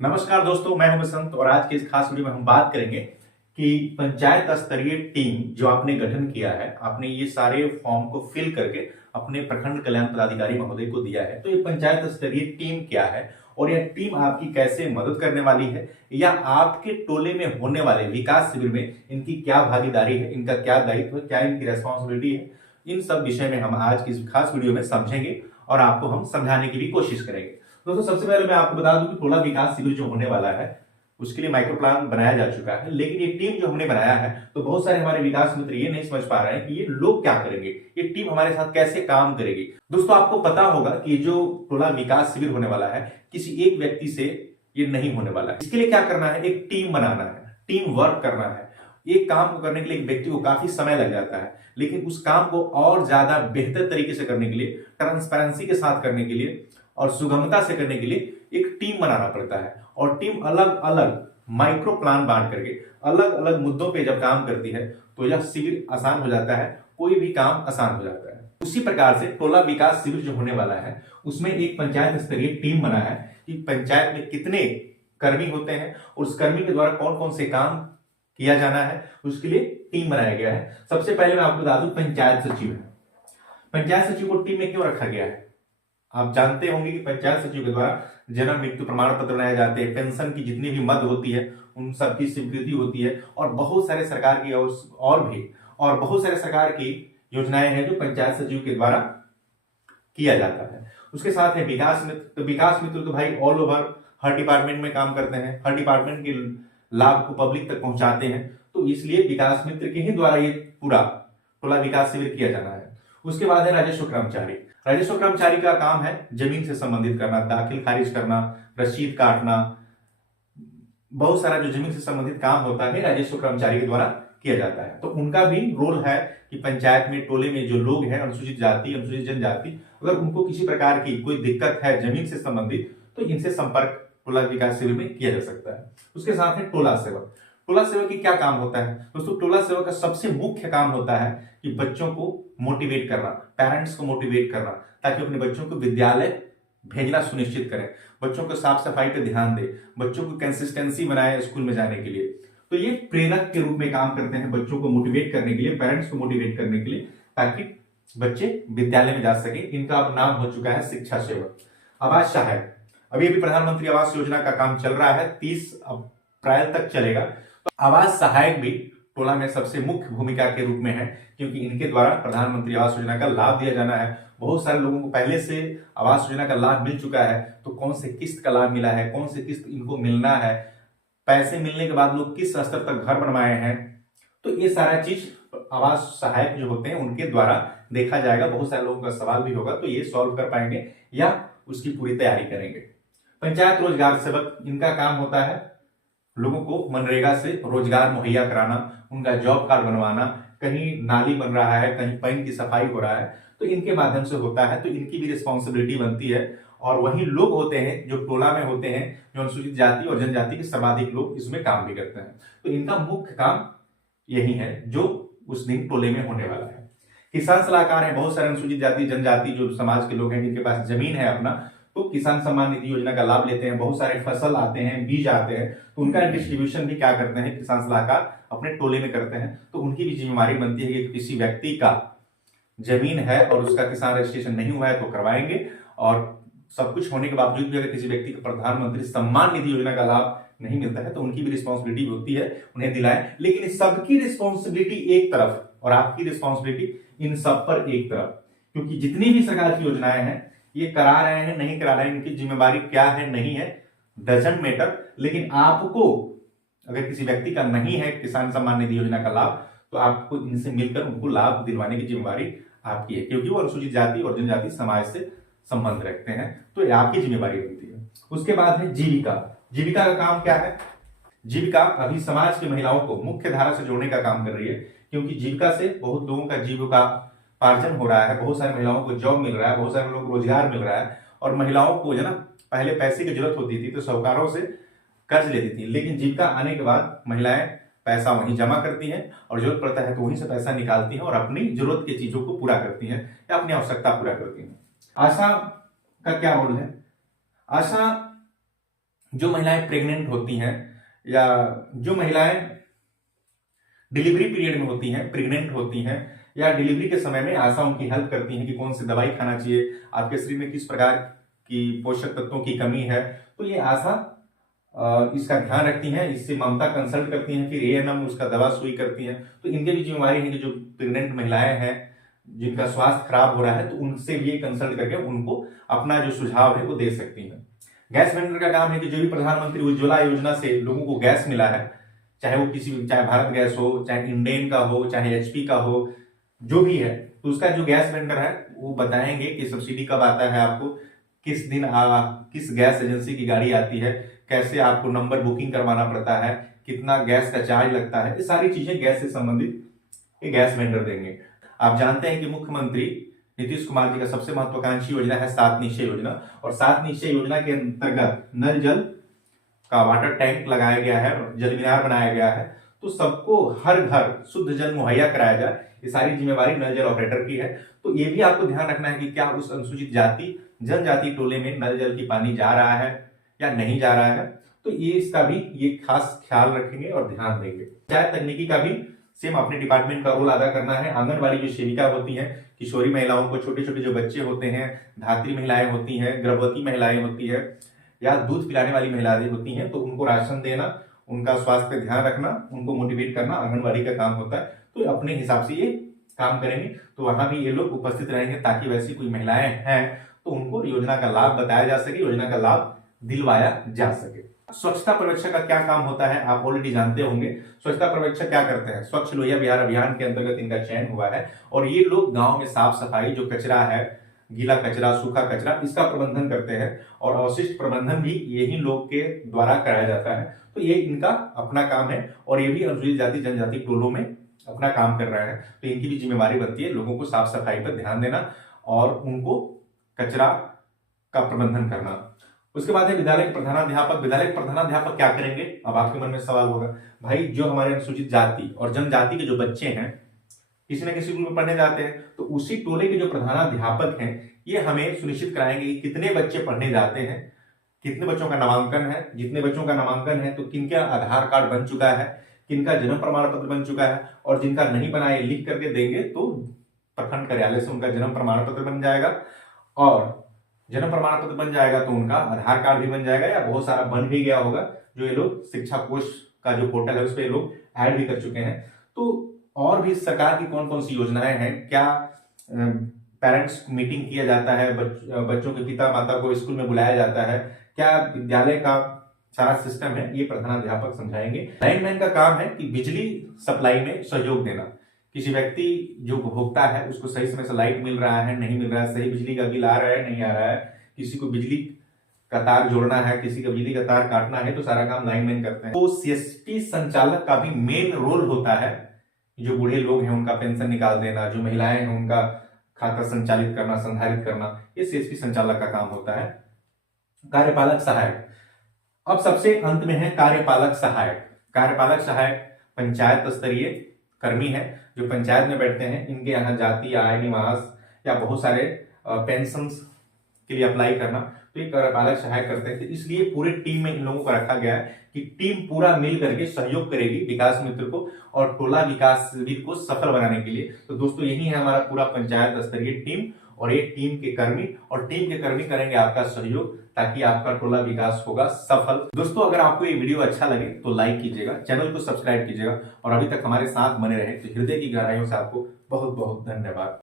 नमस्कार दोस्तों, मैं हूं बसंत और आज के इस खास वीडियो में हम बात करेंगे कि पंचायत स्तरीय टीम जो आपने गठन किया है, आपने ये सारे फॉर्म को फिल करके अपने प्रखंड कल्याण पदाधिकारी महोदय को दिया है। तो ये पंचायत स्तरीय टीम क्या है और यह टीम आपकी कैसे मदद करने वाली है, या आपके टोले में होने वाले विकास शिविर में इनकी क्या भागीदारी है, इनका क्या दायित्व है, क्या इनकी रेस्पॉन्सिबिलिटी है, इन सब विषय में हम आज की इस खास वीडियो में समझेंगे और आपको हम समझाने की भी कोशिश करेंगे। दोस्तों, सबसे पहले मैं आपको बता दूं कि टोला विकास शिविर जो होने वाला है उसके लिए माइक्रो प्लान बनाया जा चुका है, लेकिन ये टीम जो हमने बनाया है तो बहुत सारे हमारे विकास मित्र ये नहीं समझ पा रहे हैं कि ये लोग क्या करेंगे, ये टीम हमारे साथ कैसे काम करेगी। दोस्तों, आपको पता होगा कि ये जो टोला विकास शिविर होने वाला है किसी एक व्यक्ति से ये नहीं होने वाला है। इसके लिए क्या करना है, एक टीम बनाना है, टीम वर्क करना है। एक काम को करने के लिए एक व्यक्ति को काफी समय लग जाता है, लेकिन उस काम को और ज्यादा बेहतर तरीके से करने के लिए, ट्रांसपेरेंसी के साथ करने के लिए और सुगमता से करने के लिए एक टीम बनाना पड़ता है। और टीम अलग अलग माइक्रो प्लान बांट करके अलग अलग मुद्दों पे जब काम करती है तो यह शिविर आसान हो जाता है, कोई भी काम आसान हो जाता है। उसी प्रकार से टोला विकास शिविर जो होने वाला है उसमें एक पंचायत स्तरीय टीम बना है कि पंचायत में कितने कर्मी होते हैं और उस कर्मी के द्वारा कौन कौन से काम किया जाना है, उसके लिए टीम बनाया गया है। सबसे पहले मैं आपको बता दूं, पंचायत सचिव है। पंचायत सचिव को टीम में क्यों रखा गया है? आप जानते होंगे कि पंचायत सचिव के द्वारा जन्म मृत्यु प्रमाण पत्र बनाए जाते हैं, पेंशन की जितनी भी मद होती है उन सबकी स्वीकृति होती है, और बहुत सारे सरकार की और बहुत सारे सरकार की योजनाएं हैं जो पंचायत सचिव के द्वारा किया जाता है। उसके साथ है विकास मित्र। तो विकास मित्र तो भाई ऑल ओवर हर डिपार्टमेंट में काम करते हैं, हर डिपार्टमेंट के लाभ को पब्लिक तक पहुंचाते हैं, तो इसलिए विकास मित्र के ही द्वारा ये पूरा टोला विकास शिविर किया जाना है। उसके बाद है राजस्व कर्मचारी। राजस्व कर्मचारी का काम है जमीन से संबंधित करना, दाखिल खारिज करना, रसीद काटना, बहुत सारा जो जमीन से संबंधित काम होता है राजस्व कर्मचारी के द्वारा किया जाता है। तो उनका भी रोल है कि पंचायत में, टोले में जो लोग हैं, अनुसूचित जाति, अनुसूचित जनजाति, अगर उनको किसी प्रकार की कोई दिक्कत है जमीन से संबंधित तो इनसे संपर्क टोला विकास शिविर में किया जा सकता है। उसके साथ है टोला सेवक। टोला सेवक की क्या काम होता है दोस्तों? टोला सेवक का सबसे मुख्य काम होता है कि बच्चों को मोटिवेट करना, पेरेंट्स को मोटिवेट करना, ताकि अपने बच्चों को विद्यालय भेजना सुनिश्चित करें, बच्चों को साफ सफाई पे ध्यान दे, बच्चों को कंसिस्टेंसी बनाए स्कूल में जाने के लिए। तो ये प्रेरक के रूप में काम करते हैं, बच्चों को मोटिवेट करने के लिए, पेरेंट्स को मोटिवेट करने के लिए, ताकि बच्चे विद्यालय में जा सके। इनका अब नाम हो चुका है शिक्षा सेवक। आवास सहायक, अभी अभी प्रधानमंत्री आवास योजना का काम चल रहा है, 30 अप्रैल तक चलेगा। तो आवास सहायक भी टोला में सबसे मुख्य भूमिका के रूप में है, क्योंकि इनके द्वारा प्रधानमंत्री आवास योजना का लाभ दिया जाना है। बहुत सारे लोगों को पहले से आवास योजना का लाभ मिल चुका है, तो कौन से किस्त का लाभ मिला है, कौन से किस्त इनको मिलना है, पैसे मिलने के बाद लोग किस स्तर तक घर बनवाए हैं, तो ये सारा चीज आवास सहायक जो होते हैं उनके द्वारा देखा जाएगा। बहुत सारे लोगों का सवाल भी होगा तो ये सॉल्व कर पाएंगे या उसकी पूरी तैयारी करेंगे। पंचायत रोजगार सेवक, इनका काम होता है लोगों को मनरेगा से रोजगार मुहैया कराना, उनका जॉब कार्ड बनवाना, कहीं नाली बन रहा है, कहीं पानी की सफाई हो रहा है तो इनके माध्यम से होता है, तो इनकी भी रिस्पॉन्सिबिलिटी बनती है। और वही लोग होते हैं जो टोला में होते हैं, जो अनुसूचित जाति और जनजाति के सर्वाधिक लोग इसमें काम भी करते हैं। तो इनका मुख्य काम यही है जो उस दिन टोले में होने वाला है। किसान सलाहकार है। बहुत सारे अनुसूचित जाति जनजाति जो समाज के लोग हैं जिनके पास जमीन है अपना, तो किसान सम्मान निधि योजना का लाभ लेते हैं। बहुत सारे फसल आते हैं, बीज आते हैं, तो उनका डिस्ट्रीब्यूशन भी क्या करते हैं किसान सलाहकार अपने टोले में करते हैं। तो उनकी भी जिम्मेवारी बनती है कि किसी व्यक्ति का जमीन है और उसका किसान रजिस्ट्रेशन नहीं हुआ है तो करवाएंगे, और सब कुछ होने के बावजूद भी अगर किसी व्यक्ति को प्रधानमंत्री सम्मान निधि योजना का लाभ नहीं मिलता है तो उनकी भी रिस्पॉन्सिबिलिटी होती है उन्हें दिलाएं। लेकिन सबकी रिस्पॉन्सिबिलिटी एक तरफ और आपकी रिस्पॉन्सिबिलिटी इन सब पर एक तरफ, क्योंकि जितनी भी सरकार की योजनाएं हैं ये करा रहे हैं नहीं करा रहे हैं, इनकी जिम्मेवारी क्या है नहीं है डजंट मैटर। लेकिन आपको अगर किसी व्यक्ति का नहीं है किसान सम्मान निधि योजना का लाभ तो आपको इनसे मिलकर उनको लाभ दिलवाने की जिम्मेवारी आपकी है, क्योंकि वो अनुसूचित जाति और जनजाति समाज से संबंध रखते हैं, तो ये आपकी जिम्मेवारी बनती है। उसके बाद है जीविका। जीविका का काम क्या है? जीविका अभी समाज की महिलाओं को मुख्य धारा से जोड़ने का काम कर रही है, क्योंकि जीविका से बहुत लोगों का जीविका पार्जन हो रहा है, बहुत सारे महिलाओं को जॉब मिल रहा है, बहुत सारे लोगों को रोजगार मिल रहा है। और महिलाओं को जो ना पहले पैसे की जरूरत होती थी तो साहूकारों से कर्ज लेती थी, लेकिन जीविका आने के बाद महिलाएं पैसा वहीं जमा करती हैं और जरूरत पड़ता है तो वहीं से पैसा निकालती हैं और अपनी जरूरत की चीजों को पूरा करती हैं या अपनी आवश्यकता पूरा करती हैं। आशा का क्या रोल है? आशा जो महिलाएं प्रेग्नेंट होती हैं या जो महिलाएं डिलीवरी पीरियड में होती हैं, प्रेग्नेंट होती हैं या डिलीवरी के समय में आशा उनकी हेल्प करती हैं कि कौन सी दवाई खाना चाहिए, आपके शरीर में किस प्रकार की पोषक तत्वों की कमी है, तो ये आशा इसका ध्यान रखती हैं, इससे ममता कंसल्ट करती हैं, फिर एएनएम उसका दवा सुई करती हैं। तो इनके भी जिम्मेवारी है कि जो प्रेग्नेंट महिलाएं हैं जिनका स्वास्थ्य खराब हो रहा है तो उनसे भी ये कंसल्ट करके उनको अपना जो सुझाव है वो दे सकती हैं। गैस वेंडर का काम है कि जो भी प्रधानमंत्री उज्ज्वला योजना से लोगों को गैस मिला है, चाहे वो चाहे भारत गैस हो, चाहे इंडेन का हो, चाहे एचपी का हो, जो भी है, तो उसका जो गैस वेंडर है वो बताएंगे कि सब्सिडी कब आता है, आपको किस दिन किस गैस एजेंसी की गाड़ी आती है, कैसे आपको नंबर बुकिंग करवाना पड़ता है, कितना गैस का चार्ज लगता है, ये सारी चीजें गैस से संबंधित ये गैस वेंडर देंगे। आप जानते हैं कि मुख्यमंत्री नीतीश कुमार जी का सबसे महत्वाकांक्षी योजना है 7 निश्चय योजना, और 7 निश्चय योजना के अंतर्गत नल जल का वाटर टैंक लगाया गया है, जल मीनार बनाया गया है, तो सबको हर घर शुद्ध जल मुहैया कराया जाए, ये सारी जिम्मेवारी नल जल ऑपरेटर की है। तो ये भी आपको ध्यान रखना है कि क्या उस अनुसूचित जाति जनजाति टोले में नल जल की पानी जा रहा है या नहीं जा रहा है, तो ये इसका भी ये खास ख्याल रखेंगे और ध्यान देंगे। पंचायत तकनीकी का भी सेम अपने डिपार्टमेंट का रोल अदा करना है। आंगनबाड़ी जो सेविका होती हैं, किशोरी महिलाओं को, छोटे छोटे जो बच्चे होते हैं, धात्री महिलाएं होती हैं, गर्भवती महिलाएं होती है या दूध पिलाने वाली महिलाएं होती हैं, तो उनको राशन देना, उनका स्वास्थ्य पे ध्यान रखना, उनको मोटिवेट करना आंगनबाड़ी का काम होता है। तो अपने हिसाब से ये काम करेंगे, तो वहां भी ये लोग उपस्थित रहेंगे ताकि वैसी कोई महिलाएं हैं तो उनको योजना का लाभ बताया जा सके, योजना का लाभ दिलवाया जा सके। स्वच्छता पर्यवेक्षक का क्या काम होता है आप ऑलरेडी जानते होंगे। स्वच्छता पर्यवेक्षक क्या करते हैं, स्वच्छ लोहिया बिहार अभियान के अंतर्गत इनका चयन हुआ है और ये लोग गांव में साफ सफाई, जो कचरा है, गीला कचरा, सूखा कचरा, इसका प्रबंधन करते हैं और अवशिष्ट प्रबंधन भी यही लोग के द्वारा कराया जाता है। तो ये इनका अपना काम है और ये भी अनुसूचित जाति जनजाति टोलों में अपना काम कर रहे हैं। तो इनकी भी जिम्मेवारी बनती है लोगों को साफ सफाई पर ध्यान देना और उनको कचरा का प्रबंधन करना। उसके बाद है विद्यालय के प्रधानाध्यापक। विद्यालय के प्रधानाध्यापक क्या करेंगे, अब आपके मन में सवाल होगा, भाई जो हमारे अनुसूचित जाति और जनजाति के जो बच्चे हैं किसी न किसी स्कूल में पढ़ने जाते हैं, तो उसी टोले के जो प्रधानाध्यापक हैं ये हमें सुनिश्चित कराएंगे कि कितने बच्चे पढ़ने जाते हैं, कितने बच्चों का नामांकन है, जितने बच्चों का नामांकन है तो किनका आधार कार्ड बन चुका है, किनका जन्म प्रमाण पत्र बन चुका है, और जिनका नहीं बना है लिख करके देंगे तो प्रखंड कार्यालय से उनका जन्म प्रमाण पत्र बन जाएगा, और जन्म प्रमाण पत्र बन जाएगा तो उनका आधार कार्ड भी बन जाएगा या बहुत सारा बन भी गया होगा, जो ये लोग शिक्षा कोष का जो पोर्टल है उस पर ये लोग ऐड भी कर चुके हैं। तो और भी सरकार की कौन कौन सी योजनाएं हैं, क्या पेरेंट्स मीटिंग किया जाता है, बच्चों के पिता माता को स्कूल में बुलाया जाता है, क्या विद्यालय का सारा सिस्टम है, ये प्रधानाध्यापक समझाएंगे। लाइनमैन का काम है कि बिजली सप्लाई में सहयोग देना, किसी व्यक्ति जो उपभोक्ता है उसको सही समय से लाइट मिल रहा है नहीं मिल रहा है, सही बिजली का बिल आ रहा है नहीं आ रहा है, किसी को बिजली का तार जोड़ना है, किसी का बिजली का तार काटना है, तो सारा काम लाइनमैन करते हैं। तो सीएसपी संचालक का भी मेन रोल होता है, जो बूढ़े लोग हैं उनका पेंशन निकाल देना, जो महिलाएं हैं उनका खाता संचालित करना, संधारित करना, ये सीएसपी संचालक का काम होता है। कार्यपालक सहायक, अब सबसे अंत में है कार्यपालक सहायक। कार्यपालक सहायक पंचायत स्तरीय कर्मी है जो पंचायत में बैठते हैं, इनके यहाँ जाति, आय, निवास या बहुत सारे पेंशन के लिए अप्लाई करना, तो ये कार्यपालक सहायक करते हैं। इसलिए पूरे टीम में इन लोगों को रखा गया है कि टीम पूरा मिल करके सहयोग करेगी विकास मित्र को और टोला विकासवीर को सफल बनाने के लिए। तो दोस्तों यही है हमारा पूरा पंचायत स्तरीय टीम, और ये टीम के कर्मी, और टीम के कर्मी करेंगे आपका सहयोग ताकि आपका टोला विकास होगा सफल। दोस्तों अगर आपको ये वीडियो अच्छा लगे तो लाइक कीजिएगा, चैनल को सब्सक्राइब कीजिएगा, और अभी तक हमारे साथ बने रहे तो हृदय की गहराइयों से आपको बहुत बहुत धन्यवाद।